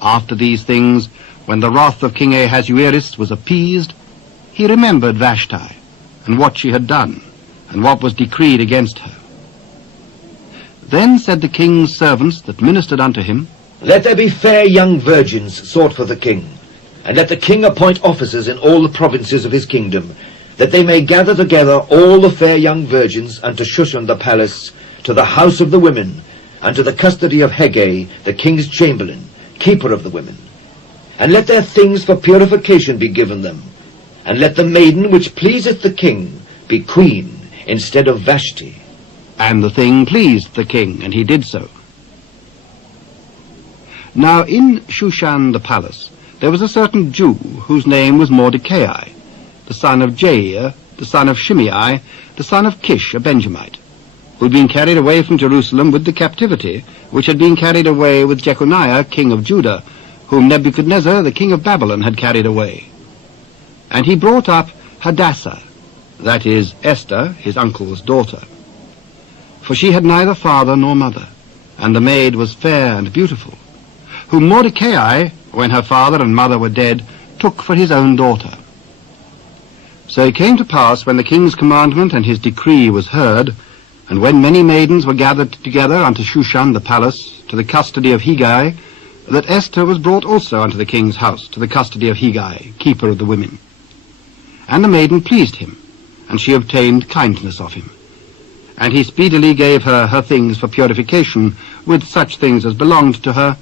After these things, when the wrath of King Ahasuerus was appeased, he remembered Vashti, and what she had done, and what was decreed against her. Then said the king's servants that ministered unto him, Let there be fair young virgins sought for the king, and let the king appoint officers in all the provinces of his kingdom, that they may gather together all the fair young virgins unto Shushan the palace, to the house of the women, unto the custody of Hege, the king's chamberlain, keeper of the women. And let their things for purification be given them, and let the maiden which pleaseth the king be queen instead of Vashti. And the thing pleased the king, and he did so. Now in Shushan the palace there was a certain Jew whose name was Mordecai, the son of Jair, the son of Shimei, the son of Kish, a Benjamite, who had been carried away from Jerusalem with the captivity which had been carried away with Jeconiah, king of Judah, whom Nebuchadnezzar, the king of Babylon, had carried away. And he brought up Hadassah, that is, Esther, his uncle's daughter. For she had neither father nor mother, and the maid was fair and beautiful, whom Mordecai, when her father and mother were dead, took for his own daughter. So it came to pass, when the king's commandment and his decree was heard, and when many maidens were gathered together unto Shushan the palace, to the custody of Hege, that Esther was brought also unto the king's house, to the custody of Hege, keeper of the women. And the maiden pleased him, and she obtained kindness of him. And he speedily gave her her things for purification, with such things as belonged to her,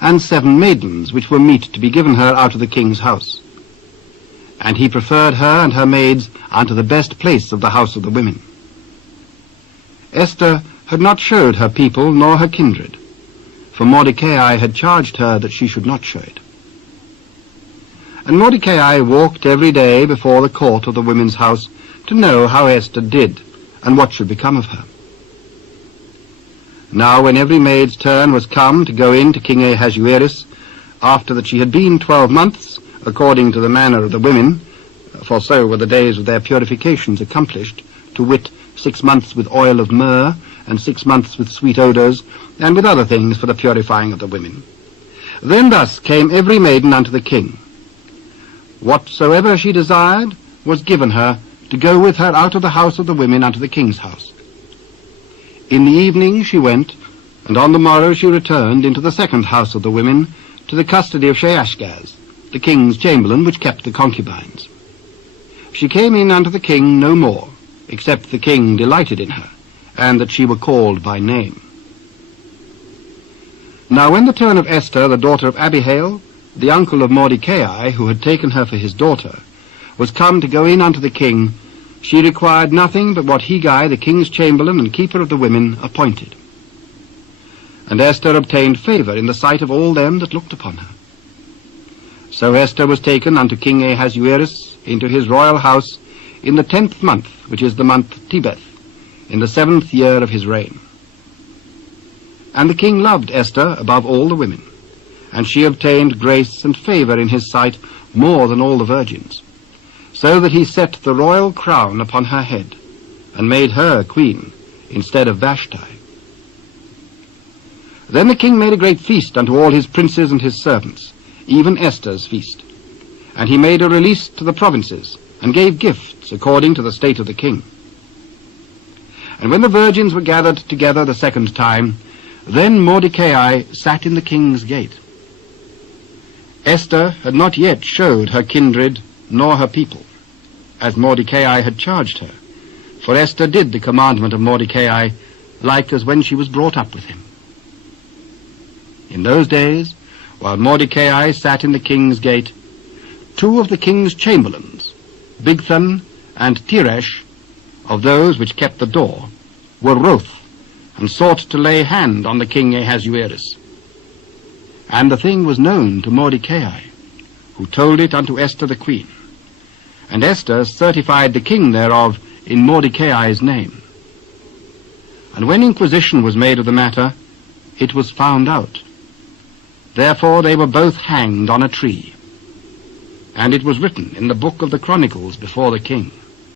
and 7 maidens, which were meet to be given her out of the king's house. And he preferred her and her maids unto the best place of the house of the women. Esther had not showed her people nor her kindred, for Mordecai had charged her that she should not show it. And Mordecai walked every day before the court of the women's house to know how Esther did, and what should become of her. Now when every maid's turn was come to go in to King Ahasuerus, after that she had been 12 months, according to the manner of the women, for so were the days of their purifications accomplished, to wit, 6 months with oil of myrrh, and 6 months with sweet odours, and with other things for the purifying of the women. Then thus came every maiden unto the king. Whatsoever she desired was given her, to go with her out of the house of the women unto the king's house. In the evening she went, and on the morrow she returned into the second house of the women, to the custody of Shaashgaz, the king's chamberlain, which kept the concubines. She came in unto the king no more, except the king delighted in her, and that she were called by name. Now when the turn of Esther, the daughter of Abihail, the uncle of Mordecai, who had taken her for his daughter, was come to go in unto the king, she required nothing but what Hege, the king's chamberlain and keeper of the women, appointed. And Esther obtained favour in the sight of all them that looked upon her. So Esther was taken unto King Ahasuerus into his royal house in the 10th month, which is the month Tebeth, in the 7th year of his reign. And the king loved Esther above all the women, and she obtained grace and favour in his sight more than all the virgins, so that he set the royal crown upon her head, and made her queen instead of Vashti. Then the king made a great feast unto all his princes and his servants, even Esther's feast. And he made a release to the provinces, and gave gifts according to the state of the king. And when the virgins were gathered together the second time, then Mordecai sat in the king's gate. Esther had not yet showed her kindred nor her people, as Mordecai had charged her, for Esther did the commandment of Mordecai, like as when she was brought up with him. In those days, while Mordecai sat in the king's gate, 2 of the king's chamberlains, Bigthan and Teresh, of those which kept the door, were wroth, and sought to lay hand on the king Ahasuerus. And the thing was known to Mordecai, who told it unto Esther the queen. And Esther certified the king thereof in Mordecai's name. And when inquisition was made of the matter, it was found out. Therefore they were both hanged on a tree. And it was written in the book of the Chronicles before the king.